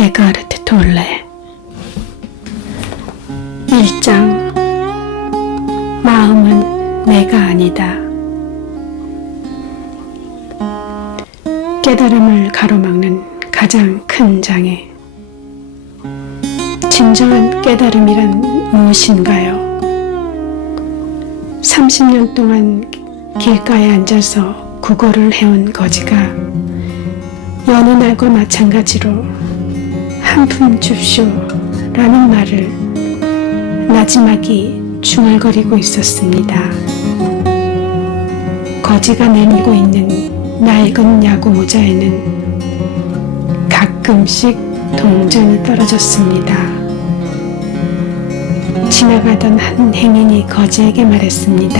에가르트 톨레 1장 마음은 내가 아니다. 깨달음을 가로막는 가장 큰 장애. 진정한 깨달음이란 무엇인가요? 30년 동안 길가에 앉아서 국어를 해온 거지가 여느 날과 마찬가지로 한 푼 줍쇼 라는 말을 나지막이 중얼거리고 있었습니다. 거지가 내밀고 있는 낡은 야구 모자에는 가끔씩 동전이 떨어졌습니다. 지나가던 한 행인이 거지에게 말했습니다.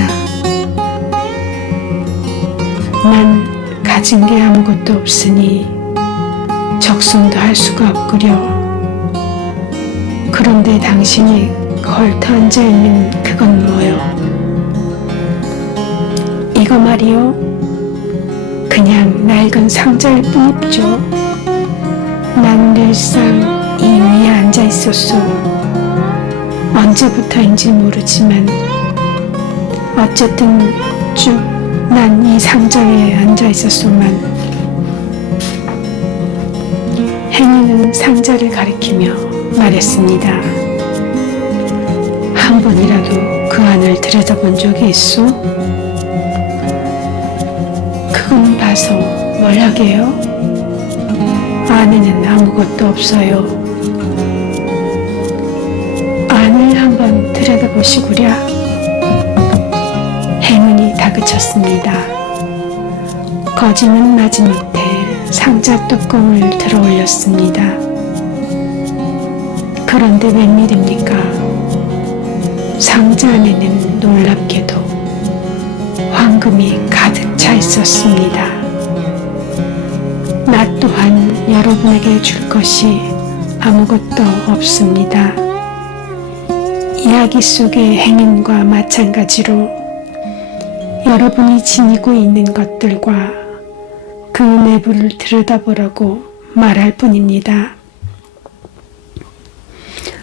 난 가진 게 아무것도 없으니 적성도 할 수가 없구려. 그런데 당신이 걸터 앉아있는 그건 뭐요? 이거 말이요? 그냥 낡은 상자일 뿐이죠. 난 늘상 이 위에 앉아있었소. 언제부터인지 모르지만 어쨌든 쭉 난 이 상자 위에 앉아있었소만. 행인은 상자를 가리키며 말했습니다. 한 번이라도 그 안을 들여다본 적이 있소? 그건 봐서 뭘 하게요? 안에는 아무것도 없어요. 안을 한번 들여다보시구랴. 행운이 다그쳤습니다. 거지는 마지못해 상자 뚜껑을 들어 올렸습니다. 그런데 웬일입니까? 상자 안에는 놀랍게도 황금이 가득 차 있었습니다. 나 또한 여러분에게 줄 것이 아무것도 없습니다. 이야기 속의 행인과 마찬가지로 여러분이 지니고 있는 것들과 그 내부를 들여다보라고 말할 뿐입니다.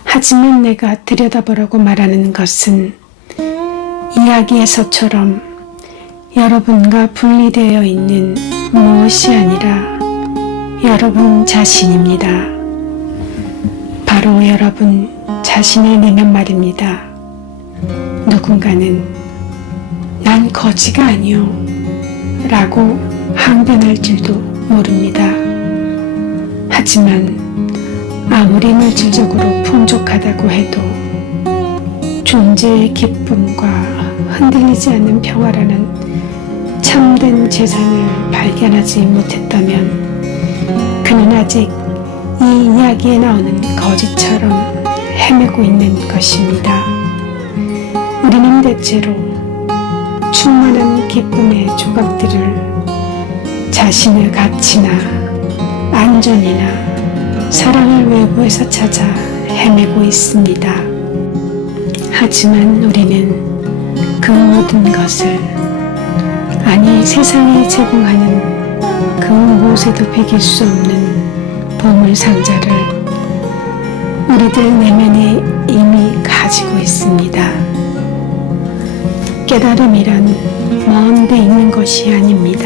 하지만 내가 들여다보라고 말하는 것은 이야기에서처럼 여러분과 분리되어 있는 무엇이 아니라 여러분 자신입니다. 바로 여러분 자신을 내면 말입니다. 누군가는 난 거지가 아니오 라고 항변할 줄도 모릅니다. 하지만 아무리 물질적으로 풍족하다고 해도 존재의 기쁨과 흔들리지 않는 평화라는 참된 재산을 발견하지 못했다면 그는 아직 이 이야기에 나오는 거지처럼 헤매고 있는 것입니다. 우리는 대체로 충만한 기쁨의 조각들을 자신의 가치나 안전이나 사랑을 외부에서 찾아 헤매고 있습니다. 하지만 우리는 그 모든 것을, 아니 세상이 제공하는 그 무엇에도 비길 수 없는 보물상자를 우리들 내면에 이미 가지고 있습니다. 깨달음이란 먼 데 있는 것이 아닙니다.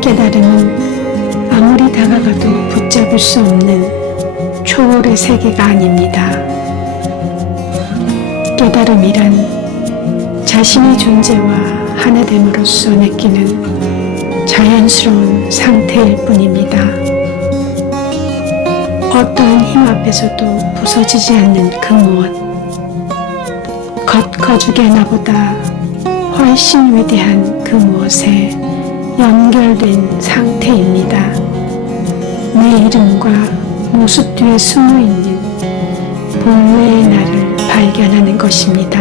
깨달음은 아무리 다가가도 붙잡을 수 없는 초월의 세계가 아닙니다. 깨달음이란 자신의 존재와 하나됨으로써 느끼는 자연스러운 상태일 뿐입니다. 어떠한 힘 앞에서도 부서지지 않는 그 무엇, 겉거죽의 나보다 훨씬 위대한 그 무엇에 연결된 상태입니다. 내 이름과 모습 뒤에 숨어있는 본래의 나를 발견하는 것입니다.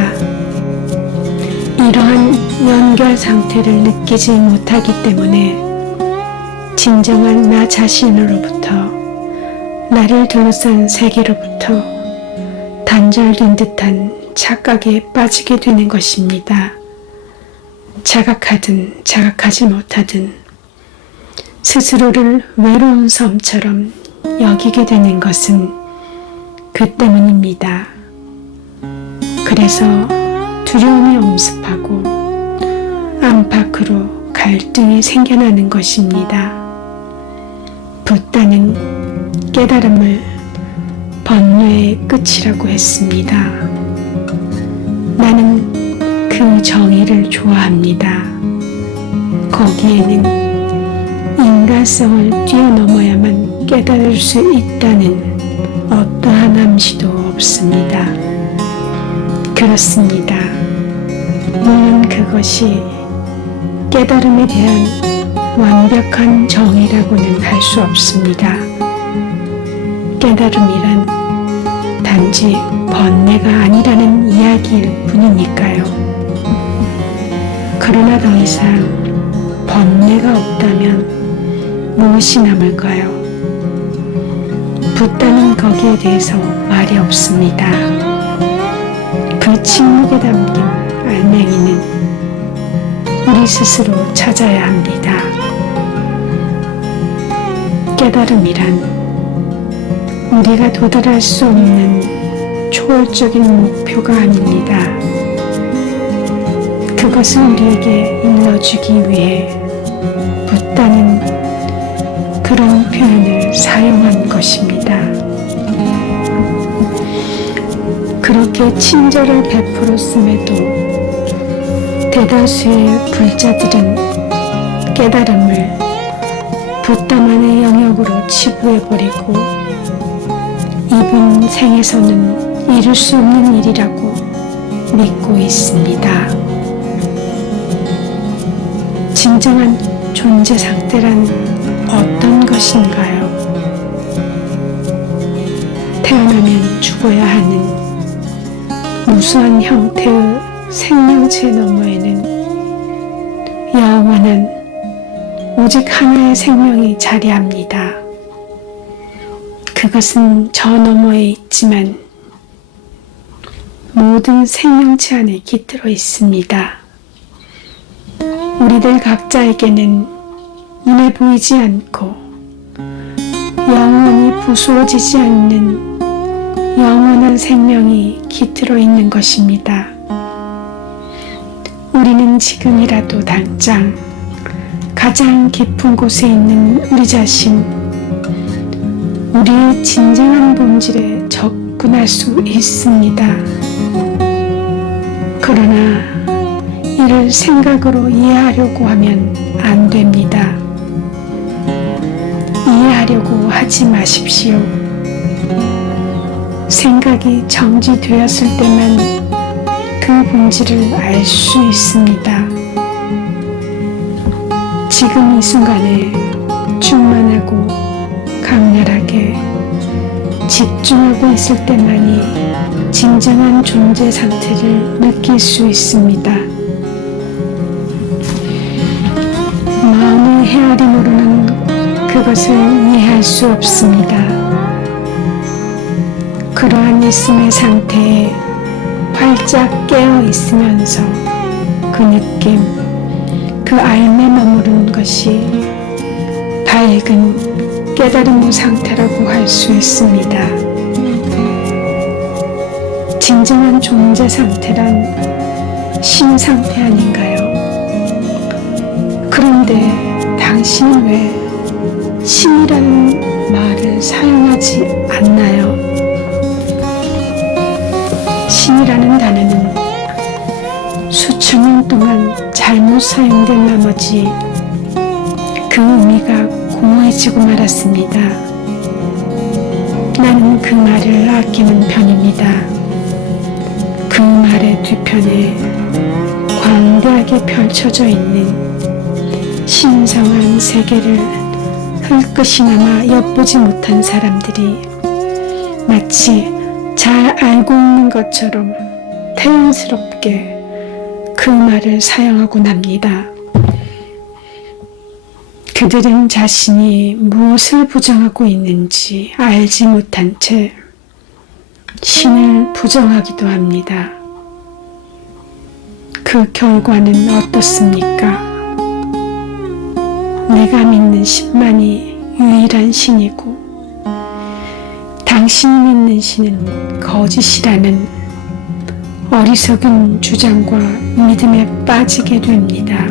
이러한 연결 상태를 느끼지 못하기 때문에 진정한 나 자신으로부터, 나를 둘러싼 세계로부터 단절된 듯한 착각에 빠지게 되는 것입니다. 자각하든 자각하지 못하든 스스로를 외로운 섬처럼 여기게 되는 것은 그 때문입니다. 그래서 두려움이 엄습하고 안팎으로 갈등이 생겨나는 것입니다. 붓다는 깨달음을 번뇌의 끝이라고 했습니다. 나는 그 정의를 좋아합니다. 거기에는 인간성을 뛰어넘어야만 깨달을 수 있다는 어떠한 암시도 없습니다. 그렇습니다. 물론 그것이 깨달음에 대한 완벽한 정의라고는 할 수 없습니다. 깨달음이란 단지 번뇌가 아니라는 이야기일 뿐이니까요. 그러나 더 이상 번뇌가 없다면 무엇이 남을까요? 붓다는 거기에 대해서 말이 없습니다. 그 침묵에 담긴 알맹이는 우리 스스로 찾아야 합니다. 깨달음이란 우리가 도달할 수 없는 초월적인 목표가 아닙니다. 그것을 우리에게 일러주기 위해 붓다는 그런 표현을 사용한 것입니다. 그렇게 친절을 베풀었음에도 대다수의 불자들은 깨달음을 붓다만의 영역으로 치부해버리고 이번 생에서는 이룰 수 없는 일이라고 믿고 있습니다. 진정한 존재 상태란 어떤 것인가요? 태어나면 죽어야 하는 무수한 형태의 생명체 너머에는 영원한 오직 하나의 생명이 자리합니다. 그것은 저 너머에 있지만 모든 생명체 안에 깃들어 있습니다. 우리들 각자에게는 눈에 보이지 않고 영원히 부수어지지 않는 영원한 생명이 깃들어 있는 것입니다. 우리는 지금이라도 당장 가장 깊은 곳에 있는 우리 자신, 우리의 진정한 본질에 접근할 수 있습니다. 그러나 이를 생각으로 이해하려고 하면 안 됩니다. 이해하려고 하지 마십시오. 생각이 정지되었을 때만 그 본질을 알 수 있습니다. 지금 이 순간에 충만하고 강렬하게 집중하고 있을 때만이 진정한 존재 상태를 느낄 수 있습니다. 마음의 헤아림으로는 그것을 이해할 수 없습니다. 그러한 있음의 상태에 활짝 깨어 있으면서 그 느낌, 그 알매 머무르는 것이 밝은 깨달음의 상태라고 할 수 있습니다. 진정한 존재 상태란 신 상태 아닌가요? 그런데 당신은 왜 신이라는 말을 사용하지 않나요? 신이라는 단어는 수천 년 동안 잘못 사용된 나머지 그 의미가 공허해지고 말았습니다. 나는 그 말을 아끼는 편입니다. 그 말의 뒤편에 광대하게 펼쳐져 있는 신성한 세계를 흙끝이나마 엿보지 못한 사람들이 마치 잘 알고 있는 것처럼 태연스럽게 그 말을 사용하곤 합니다. 그들은 자신이 무엇을 부정하고 있는지 알지 못한 채 신을 부정하기도 합니다. 그 결과는 어떻습니까? 내가 믿는 신만이 유일한 신이고 당신이 믿는 신은 거짓이라는 어리석은 주장과 믿음에 빠지게 됩니다.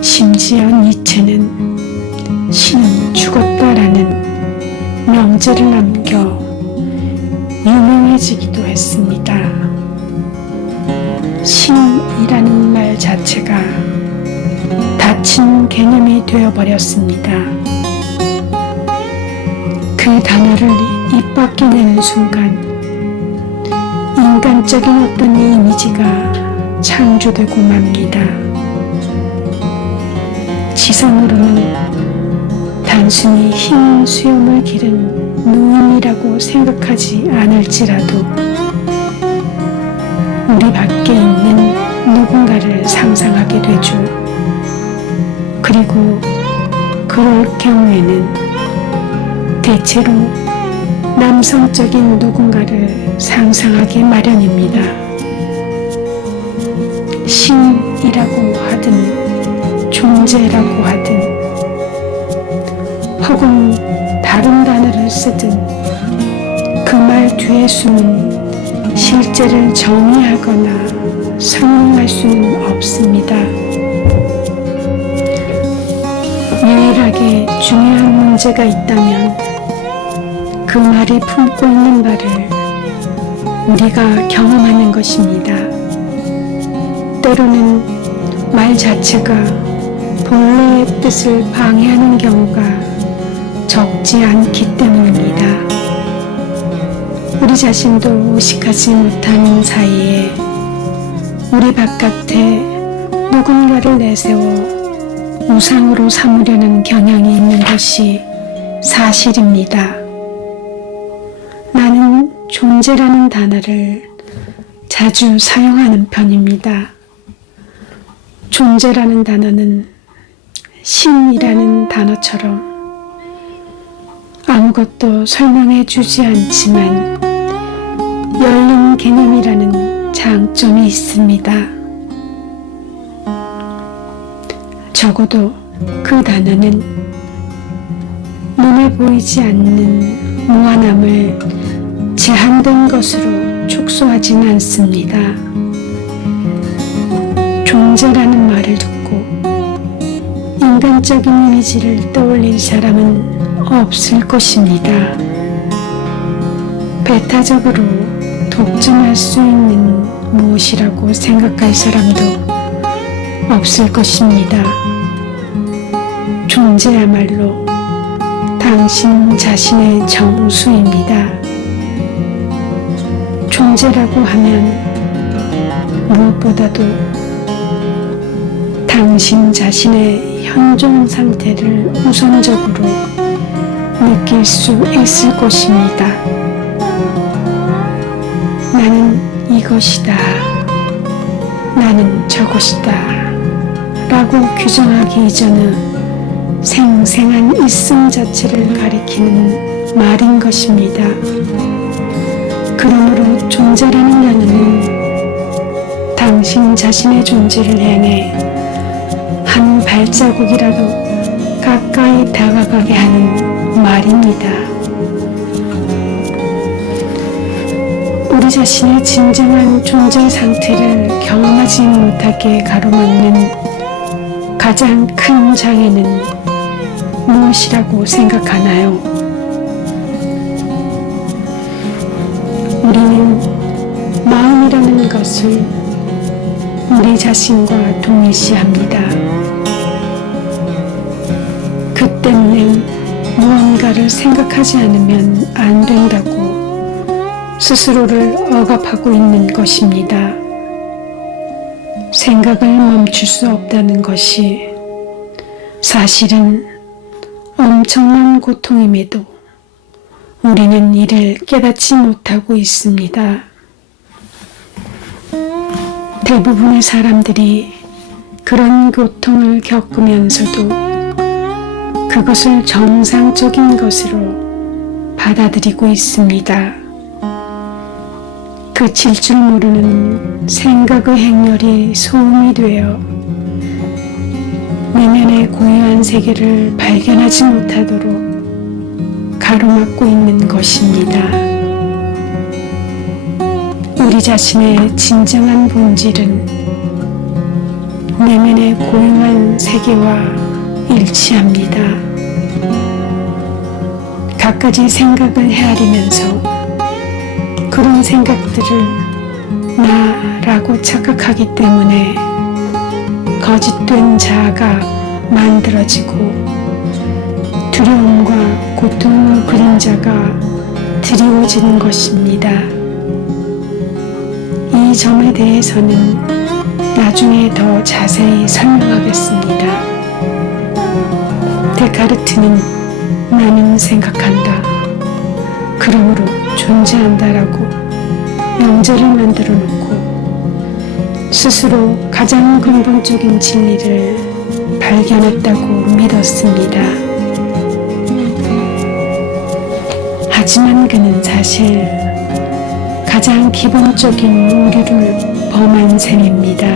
심지어 니체는 신은 죽었다라는 명제를 남겨 유명해지기도 했습니다. 신이라는 말 자체가 닫힌 개념이 되어버렸습니다. 그 단어를 입 밖에 내는 순간 인간적인 어떤 이미지가 창조되고 맙니다. 지성으로는 단순히 흰 수염을 기른 노인이라고 생각하지 않을지라도 우리 밖에 있는 누군가를 상상하게 되죠. 그리고 그럴 경우에는 대체로 남성적인 누군가를 상상하기 마련입니다. 신이라고 하든 존재라고 하든 혹은 다른 단어를 쓰든 그 말 뒤에 숨은 실제를 정의하거나 설명할 수는 없습니다. 유일하게 중요한 문제가 있다면 그 말이 품고 있는 바를 우리가 경험하는 것입니다. 때로는 말 자체가 본래의 뜻을 방해하는 경우가 적지 않기 때문입니다. 우리 자신도 의식하지 못하는 사이에 우리 바깥에 누군가를 내세워 우상으로 삼으려는 경향이 있는 것이 사실입니다. 나는 존재라는 단어를 자주 사용하는 편입니다. 존재라는 단어는 신이라는 단어처럼 아무것도 설명해 주지 않지만 열린 개념이라는 장점이 있습니다. 적어도 그 단어는 눈에 보이지 않는 무한함을 제한된 것으로 축소하진 않습니다. 존재라는 말을 듣고 인간적인 이미지를 떠올릴 사람은 없을 것입니다. 배타적으로 독점할 수 있는 무엇이라고 생각할 사람도 없을 것입니다. 존재야말로 당신 자신의 정수입니다. 존재라고 하면 무엇보다도 당신 자신의 현존 상태를 우선적으로 느낄 수 있을 것입니다. 나는 이것이다, 나는 저것이다 라고 규정하기 이전의 생생한 있음 자체를 가리키는 말인 것입니다. 그러므로 존재라는 단어는 당신 자신의 존재를 향해 한 발자국이라도 가까이 다가가게 하는 말입니다. 우리 자신의 진정한 존재 상태를 경험하지 못하게 가로막는 가장 큰 장애는 무엇이라고 생각하나요? 우리는 마음이라는 것을 우리 자신과 동일시합니다. 그 때문에 무언가를 생각하지 않으면 안 된다고 스스로를 억압하고 있는 것입니다. 생각을 멈출 수 없다는 것이 사실은 엄청난 고통임에도 우리는 이를 깨닫지 못하고 있습니다. 대부분의 사람들이 그런 고통을 겪으면서도 그것을 정상적인 것으로 받아들이고 있습니다. 그칠 줄 모르는 생각의 행렬이 소음이 되어 내면의 고유한 세계를 발견하지 못하도록 가로막고 있는 것입니다. 우리 자신의 진정한 본질은 내면의 고유한 세계와 일치합니다. 갖가지 생각을 헤아리면서 그런 생각들을 나라고 착각하기 때문에 거짓된 자아가 만들어지고 두려움과 고통의 그림자가 드리워지는 것입니다. 이 점에 대해서는 나중에 더 자세히 설명하겠습니다. 데카르트는 나는 생각한다, 그러므로 존재한다라고 명제를 만들어 놓고 스스로 가장 근본적인 진리를 발견했다고 믿었습니다. 하지만 그는 사실 가장 기본적인 오류를 범한 셈입니다.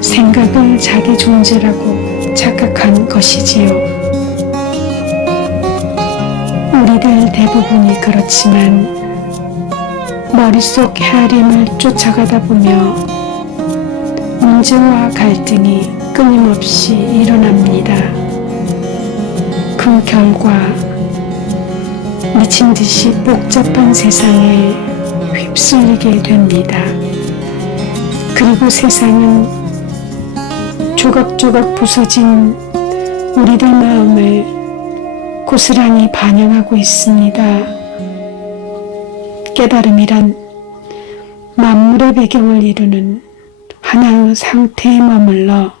생각을 자기 존재라고 착각한 것이지요. 우리들 대부분이 그렇지만 머릿속 헤아림을 쫓아가다 보며 문제와 갈등이 끊임없이 일어납니다. 그 결과 미친 듯이 복잡한 세상에 휩쓸리게 됩니다. 그리고 세상은 조각조각 부서진 우리들 마음을 고스란히 반영하고 있습니다. 깨달음이란 만물의 배경을 이루는 하나의 상태에 머물러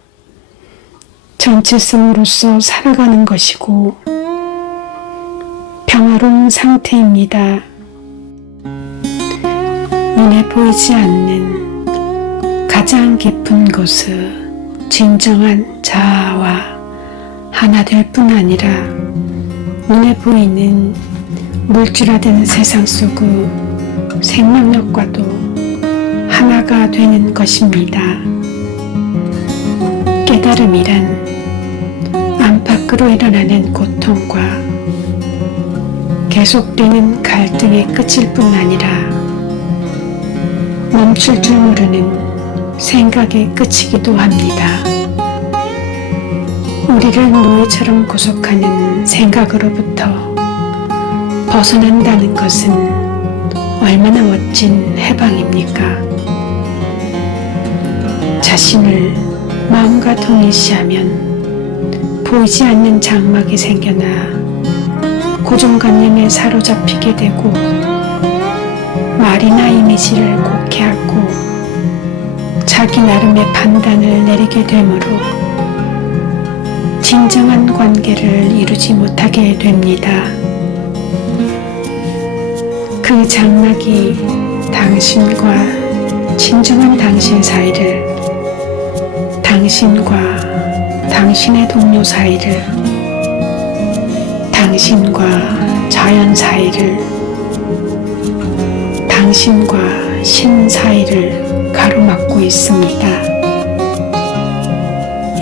전체성으로서 살아가는 것이고 평화로운 상태입니다. 눈에 보이지 않는 가장 깊은 곳의 진정한 자아와 하나 될 뿐 아니라 눈에 보이는 물질화된 세상 속의 생명력과도 하나가 되는 것입니다. 깨달음이란 안팎으로 일어나는 고통과 계속되는 갈등의 끝일 뿐 아니라 멈출 줄 모르는 생각의 끝이기도 합니다. 우리를 노예처럼 구속하는 생각으로부터 벗어난다는 것은 얼마나 멋진 해방입니까? 자신을 마음과 동일시하면 보이지 않는 장막이 생겨나 고정관념에 사로잡히게 되고 말이나 이미지를 곡해하고 자기 나름의 판단을 내리게 되므로 진정한 관계를 이루지 못하게 됩니다. 그 장막이 당신과 진정한 당신 사이를, 당신과 당신의 동료 사이를, 당신과 자연 사이를, 당신과 신 사이를 가로막고 있습니다.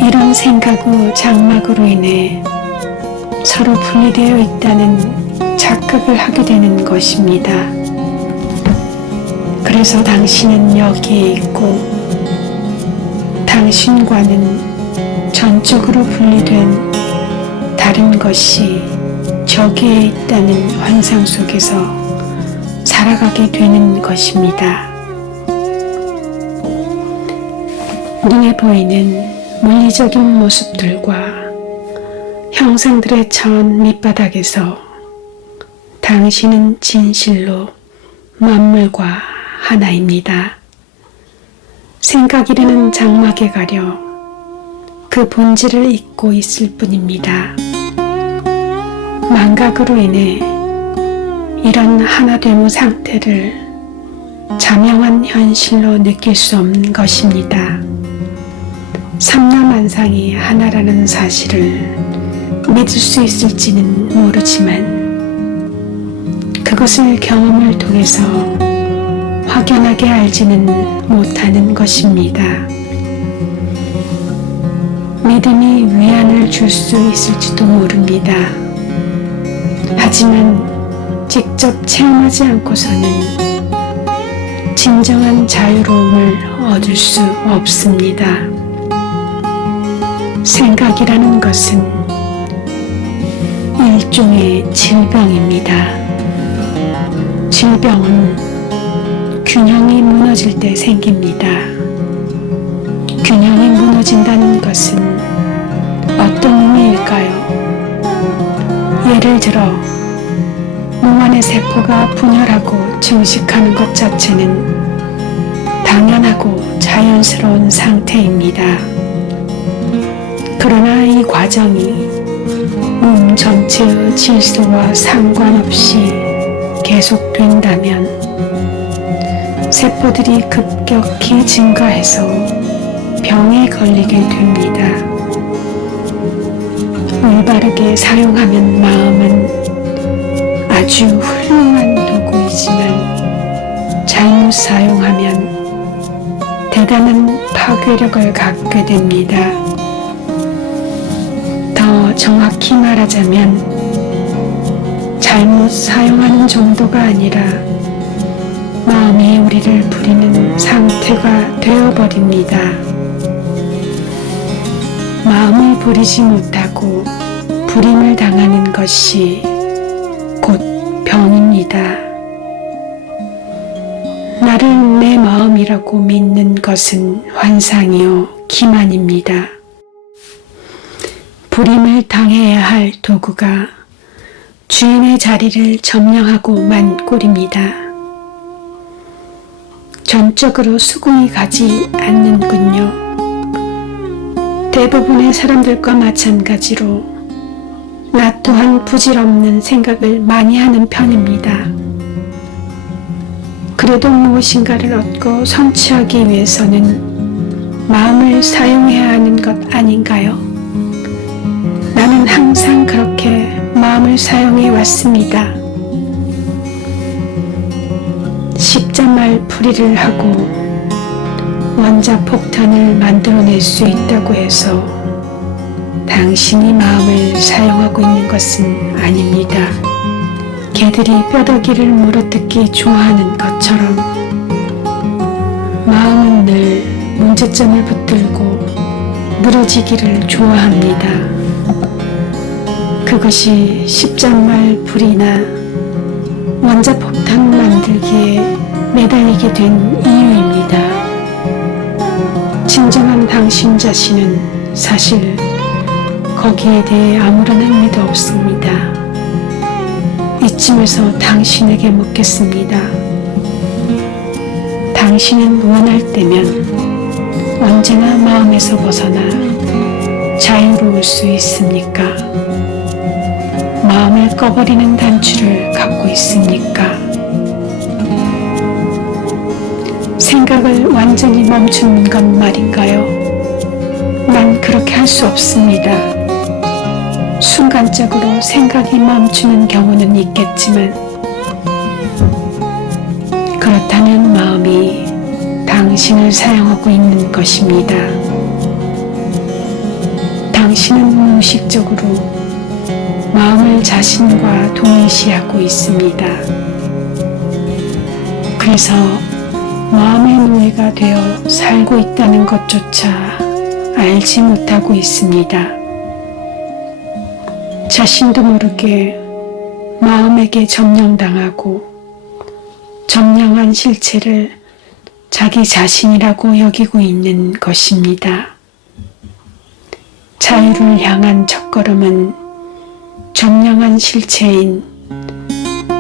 이런 생각의 장막으로 인해 서로 분리되어 있다는 착각을 하게 되는 것입니다. 그래서 당신은 여기에 있고 당신과는 전적으로 분리된 다른 것이 저기에 있다는 환상 속에서 살아가게 되는 것입니다. 눈에 보이는 물리적인 모습들과 형상들의 처한 밑바닥에서 당신은 진실로 만물과 하나입니다. 생각이라는 장막에 가려 그 본질을 잊고 있을 뿐입니다. 망각으로 인해 이런 하나됨의 상태를 자명한 현실로 느낄 수 없는 것입니다. 삼라만상이 하나라는 사실을 믿을 수 있을지는 모르지만 그것을 경험을 통해서 확연하게 알지는 못하는 것입니다. 믿음이 위안을 줄 수 있을지도 모릅니다. 하지만 직접 체험하지 않고서는 진정한 자유로움을 얻을 수 없습니다. 생각이라는 것은 일종의 질병입니다. 질병은 균형이 무너질 때 생깁니다. 균형이 무너진다는 것은 어떤 의미일까요? 예를 들어 몸 안의 세포가 분열하고 증식하는 것 자체는 당연하고 자연스러운 상태입니다. 그러나 이 과정이 몸 전체의 질서와 상관없이 계속된다면 세포들이 급격히 증가해서 병에 걸리게 됩니다. 올바르게 사용하면 마음은 아주 훌륭한 도구이지만 잘못 사용하면 대단한 파괴력을 갖게 됩니다. 더 정확히 말하자면 잘못 사용하는 정도가 아니라 마음이 우리를 부리는 상태가 되어버립니다. 마음을 부리지 못하고 부림을 당하는 것이 곧 병입니다. 나를 내 마음이라고 믿는 것은 환상이요 기만입니다. 부림을 당해야 할 도구가 주인의 자리를 점령하고만 꼴입니다. 전적으로 수긍이 가지 않는군요. 대부분의 사람들과 마찬가지로 나 또한 부질없는 생각을 많이 하는 편입니다. 그래도 무엇인가를 얻고 성취하기 위해서는 마음을 사용해야 하는 것 아닌가요? 나는 항상 그렇게 마음을 사용해 왔습니다. 십자말 풀이를 하고 원자폭탄을 만들어낼 수 있다고 해서 당신이 마음을 사용하고 있는 것은 아닙니다. 개들이 뼈다귀를 물어뜯기 좋아하는 것처럼 마음은 늘 문제점을 붙들고 무너지기를 좋아합니다. 그것이 십자말 불이나 원자폭탄 만들기에 매달리게 된 이유입니다. 진정한 당신 자신은 사실 거기에 대해 아무런 흥미도 없습니다. 이쯤에서 당신에게 묻겠습니다. 당신은 원할 때면 언제나 마음에서 벗어나 자유로울 수 있습니까? 마음을 꺼버리는 단추를 갖고 있습니까? 생각을 완전히 멈추는 건 말인가요? 난 그렇게 할 수 없습니다. 순간적으로 생각이 멈추는 경우는 있겠지만 그렇다면 마음이 당신을 사용하고 있는 것입니다. 당신은 무의식적으로 마음을 자신과 동일시하고 있습니다. 그래서 마음의 노예가 되어 살고 있다는 것조차 알지 못하고 있습니다. 자신도 모르게 마음에게 점령당하고 점령한 실체를 자기 자신이라고 여기고 있는 것입니다. 자유를 향한 첫걸음은 점령한 실체인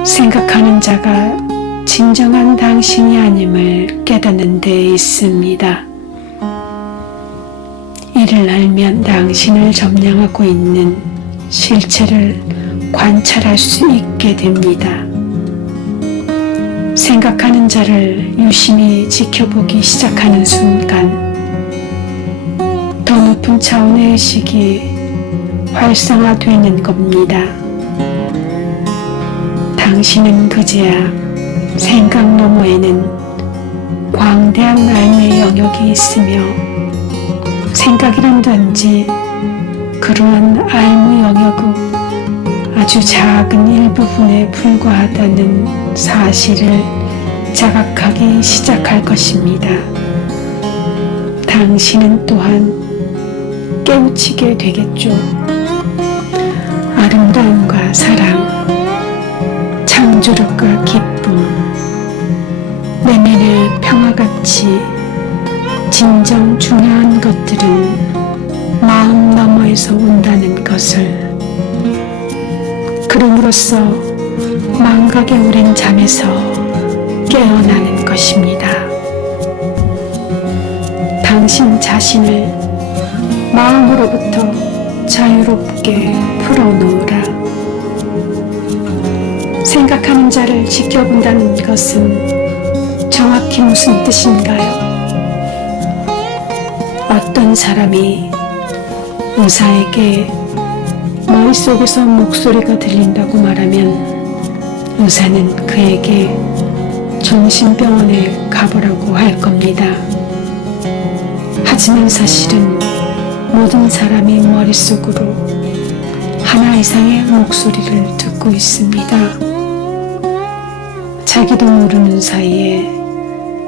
생각하는 자가 진정한 당신이 아님을 깨닫는 데 있습니다. 이를 알면 당신을 점령하고 있는 실체를 관찰할 수 있게 됩니다. 생각하는 자를 유심히 지켜보기 시작하는 순간 더 높은 차원의 의식이 활성화되는 겁니다. 당신은 그제야 생각 너머에는 광대한 알의 영역이 있으며 생각이란 단지 그러한 알의 영역의 아주 작은 일부분에 불과하다는 사실을 자각하기 시작할 것입니다. 당신은 또한 깨우치게 되겠죠. 아름다움과 사랑, 창조력과 기쁨, 내면의 평화같이 진정 중요한 것들은 마음 너머에서 온다는 것을, 그럼으로써 망각의 오랜 잠에서 깨어나는 것입니다. 당신 자신을 마음으로부터 자유롭게 풀어놓으라. 생각하는 자를 지켜본다는 것은 정확히 무슨 뜻인가요? 어떤 사람이 의사에게 머릿속에서 목소리가 들린다고 말하면 의사는 그에게 정신병원에 가보라고 할 겁니다. 하지만 사실은 모든 사람이 머릿속으로 하나 이상의 목소리를 듣고 있습니다. 자기도 모르는 사이에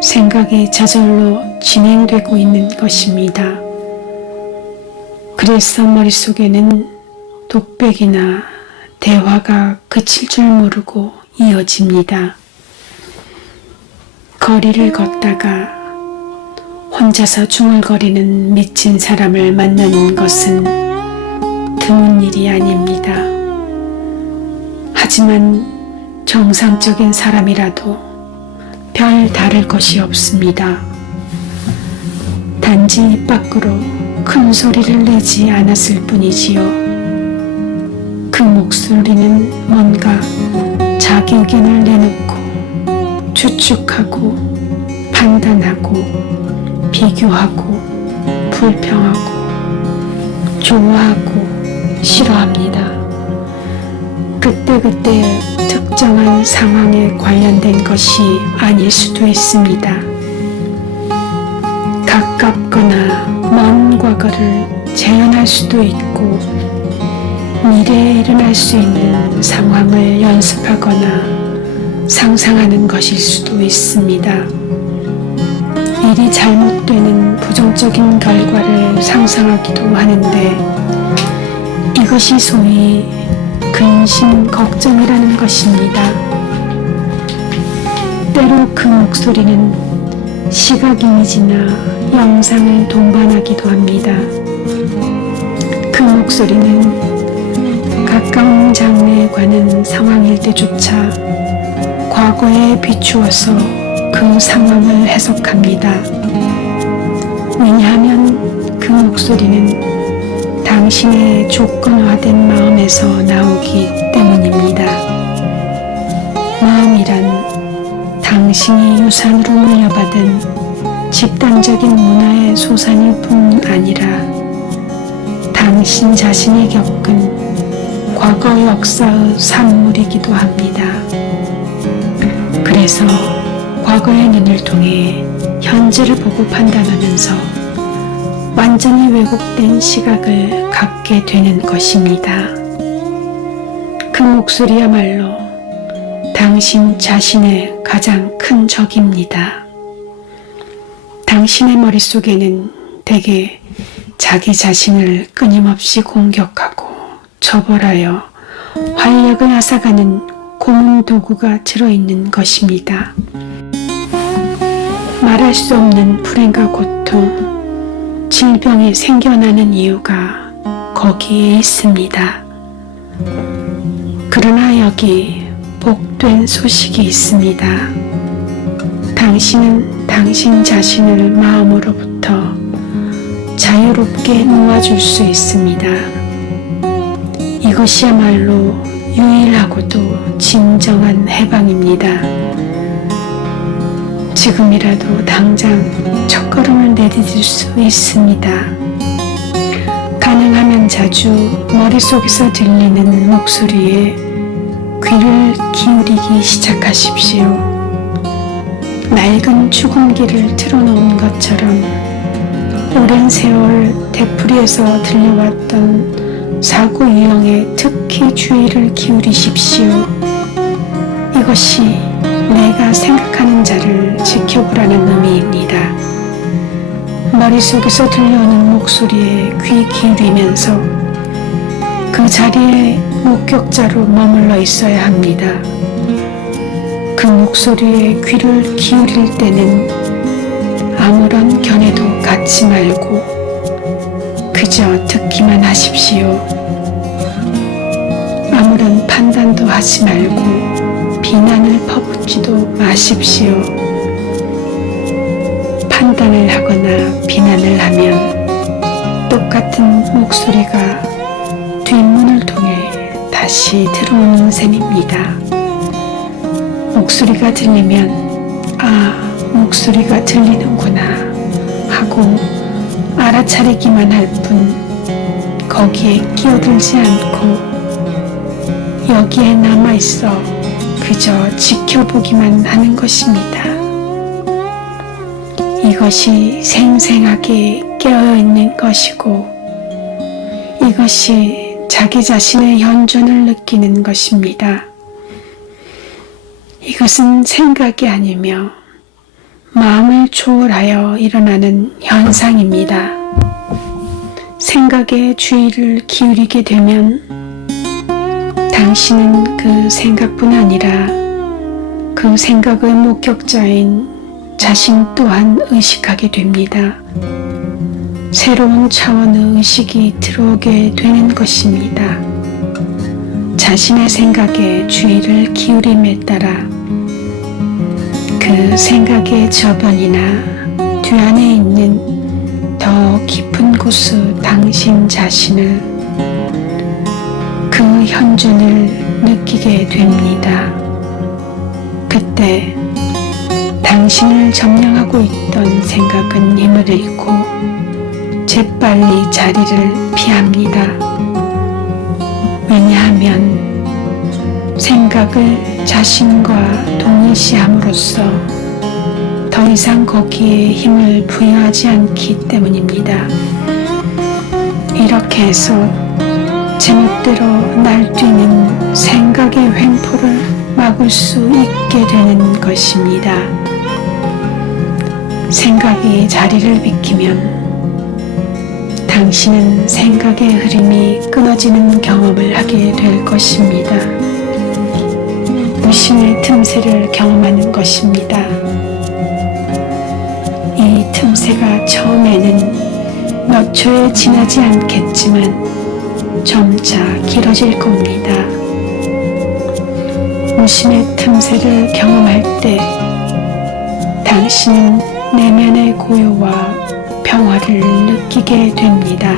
생각이 저절로 진행되고 있는 것입니다. 그래서 머릿속에는 독백이나 대화가 그칠 줄 모르고 이어집니다. 거리를 걷다가 혼자서 중얼거리는 미친 사람을 만나는 것은 드문 일이 아닙니다. 하지만 정상적인 사람이라도 별 다를 것이 없습니다. 단지 입 밖으로 큰 소리를 내지 않았을 뿐이지요. 그 목소리는 뭔가 자기 의견을 내놓고 추측하고 판단하고 비교하고 불평하고 좋아하고 싫어합니다. 그때그때 특정한 상황에 관련된 것이 아닐 수도 있습니다. 가깝거나 먼 과거를 재현할 수도 있고 미래에 일어날 수 있는 상황을 연습하거나 상상하는 것일 수도 있습니다. 일이 잘못되는 부정적인 결과를 상상하기도 하는데 이것이 소위 근심 걱정이라는 것입니다. 때로 그 목소리는 시각 이미지나 영상을 동반하기도 합니다. 그 목소리는 가까운 장래에 관한 상황일 때조차 과거에 비추어서 그 상황을 해석합니다. 왜냐하면 그 목소리는 당신의 조건화된 마음에서 나오기 때문입니다. 마음이란 당신이 유산으로 물려받은 집단적인 문화의 소산일 뿐 아니라 당신 자신이 겪은 과거 역사의 산물이기도 합니다. 그래서 과거의 눈을 통해 현재를 보고 판단하면서 완전히 왜곡된 시각을 갖게 되는 것입니다. 그 목소리야말로 당신 자신의 가장 큰 적입니다. 당신의 머릿속에는 대개 자기 자신을 끊임없이 공격하고 처벌하여 활력을 앗아가는 고문 도구가 들어있는 것입니다. 말할 수 없는 불행과 고통, 질병이 생겨나는 이유가 거기에 있습니다. 그러나 여기 복된 소식이 있습니다. 당신은 당신 자신을 마음으로부터 자유롭게 놓아줄 수 있습니다. 이것이야말로 유일하고도 진정한 해방입니다. 지금이라도 당장 첫걸음을 내디딜 수 있습니다. 가능하면 자주 머릿속에서 들리는 목소리에 귀를 기울이기 시작하십시오. 낡은 죽음기를 틀어놓은 것처럼 오랜 세월 되풀이해서 들려왔던 사고 유형에 특히 주의를 기울이십시오. 이것이 내가 생각하는 자를 지켜보라는 의미입니다. 머릿속에서 들려오는 목소리에 귀 기울이면서 그 자리에 목격자로 머물러 있어야 합니다. 그 목소리에 귀를 기울일 때는 아무런 견해도 갖지 말고 그저 듣기만 하십시오. 아무런 판단도 하지 말고 비난을 퍼붓지도 마십시오. 판단을 하거나 비난을 하면 똑같은 목소리가 뒷문을 통해 다시 들어오는 셈입니다. 목소리가 들리면 목소리가 들리는구나 하고 알아차리기만 할 뿐 거기에 끼어들지 않고 여기에 남아있어 그저 지켜보기만 하는 것입니다. 이것이 생생하게 깨어있는 것이고 이것이 자기 자신의 현존을 느끼는 것입니다. 이것은 생각이 아니며 마음을 초월하여 일어나는 현상입니다. 생각에 주의를 기울이게 되면 당신은 그 생각뿐 아니라 그 생각의 목격자인 자신 또한 의식하게 됩니다. 새로운 차원의 의식이 들어오게 되는 것입니다. 자신의 생각에 주의를 기울임에 따라 그 생각의 저변이나 뒤안에 있는 더 깊은 곳의 당신 자신을 그 현존을 느끼게 됩니다. 그때 당신을 점령하고 있던 생각은 힘을 잃고 재빨리 자리를 피합니다. 왜냐하면 생각을 자신과 동일시함으로써 더 이상 거기에 힘을 부여하지 않기 때문입니다. 이렇게 해서 제멋대로 날뛰는 생각의 횡포를 막을 수 있게 되는 것입니다. 생각이 자리를 비키면 당신은 생각의 흐름이 끊어지는 경험을 하게 될 것입니다. 무심의 틈새를 경험하는 것입니다. 이 틈새가 처음에는 몇 초에 지나지 않겠지만 점차 길어질 겁니다. 무심의 틈새를 경험할 때 당신은 내면의 고요와 평화를 느끼게 됩니다.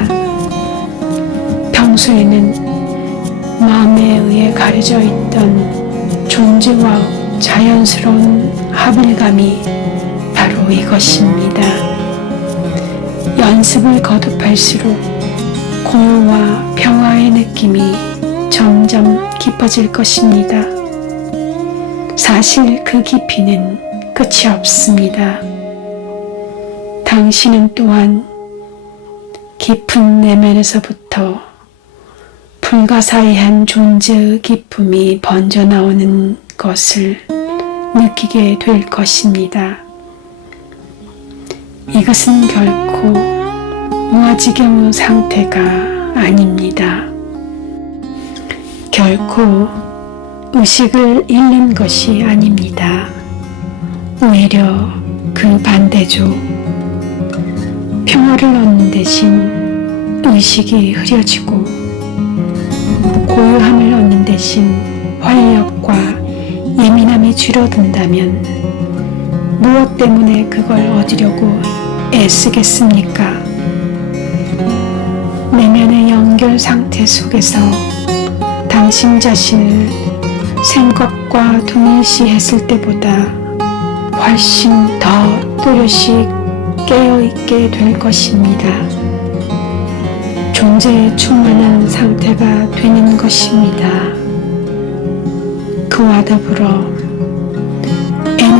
평소에는 마음에 의해 가려져 있던 존재와 자연스러운 합일감이 바로 이것입니다. 연습을 거듭할수록 고요와 평화의 느낌이 점점 깊어질 것입니다. 사실 그 깊이는 끝이 없습니다. 당신은 또한 깊은 내면에서부터 불가사의한 존재의 기쁨이 번져나오는 것을 느끼게 될 것입니다. 이것은 결코 무아지경의 상태가 아닙니다. 결코 의식을 잃는 것이 아닙니다. 오히려 그 반대죠. 평화를 얻는 대신 의식이 흐려지고 고요함을 얻는 대신 활력과 예민함이 줄어든다면 무엇 때문에 그걸 얻으려고 애쓰겠습니까? 내면의 연결 상태 속에서 당신 자신을 생각과 동일시했을 때보다 훨씬 더 또렷이 깨어있게 될 것입니다. 존재에 충만한 상태가 되는 것입니다. 그와 더불어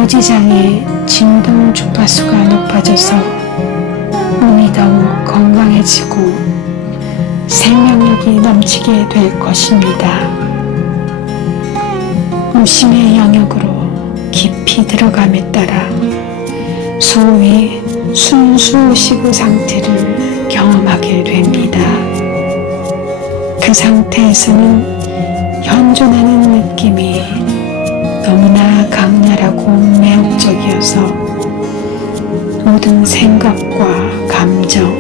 에너지장의 진동 주파수가 높아져서 몸이 더욱 건강해지고 생명력이 넘치게 될 것입니다. 무심의 영역으로 깊이 들어감에 따라 소위 순수의식의 상태를 경험하게 됩니다. 그 상태에서는 현존하는 느낌이 너무나 강렬하고 매혹적이어서 모든 생각과 감정,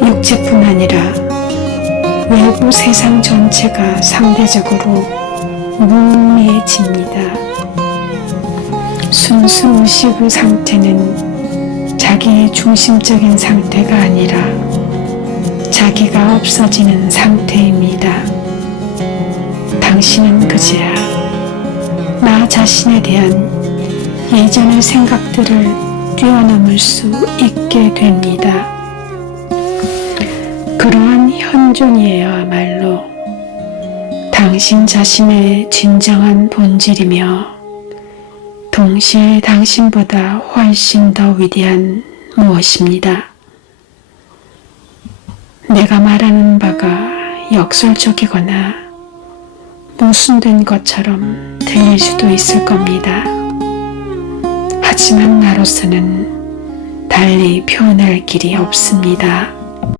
육체뿐 아니라 외부 세상 전체가 상대적으로 무의미해집니다. 순수 의식의 상태는 자기의 중심적인 상태가 아니라 자기가 없어지는 상태입니다. 당신은 그제야 나 자신에 대한 예전의 생각들을 뛰어넘을 수 있게 됩니다. 그러한 현존이야말로 당신 자신의 진정한 본질이며 동시에 당신보다 훨씬 더 위대한 무엇입니다. 내가 말하는 바가 역설적이거나 모순된 것처럼 들릴 수도 있을 겁니다. 하지만 나로서는 달리 표현할 길이 없습니다.